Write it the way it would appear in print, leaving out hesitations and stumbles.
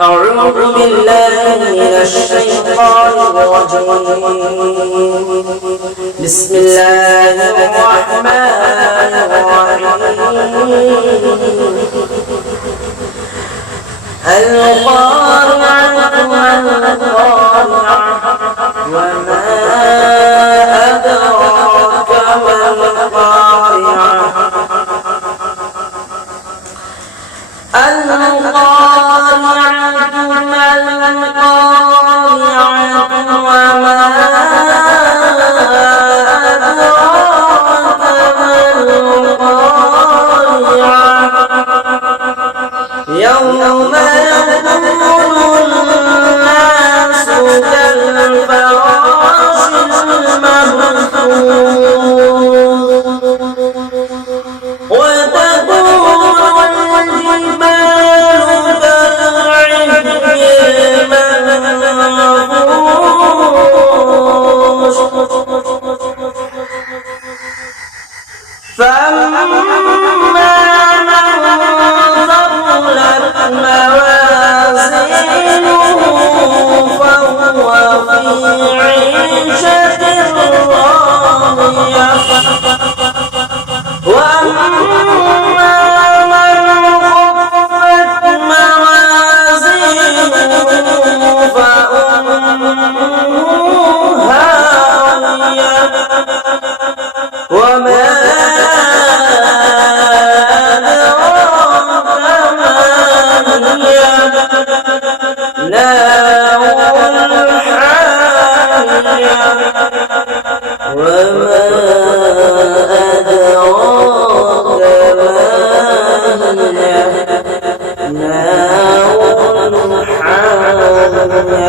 أعوذ بالله من الشيطان الرجيم. بسم الله الرحمن الرحيم. القارعة ما القارعة وما أدراك ما القارعة القارعة ما القارعة وما أدراك ما القارعة يوم يكون الناس كالفراش المبثوث وتكون الجبال كالعهن المنفوش فأما من ثقلت موازينه فهو في عيشة راضية وأما من خفت موازينه فأمه هاوية وما أدراك ما هي نار حامية وما أدراك ما هي نار حامية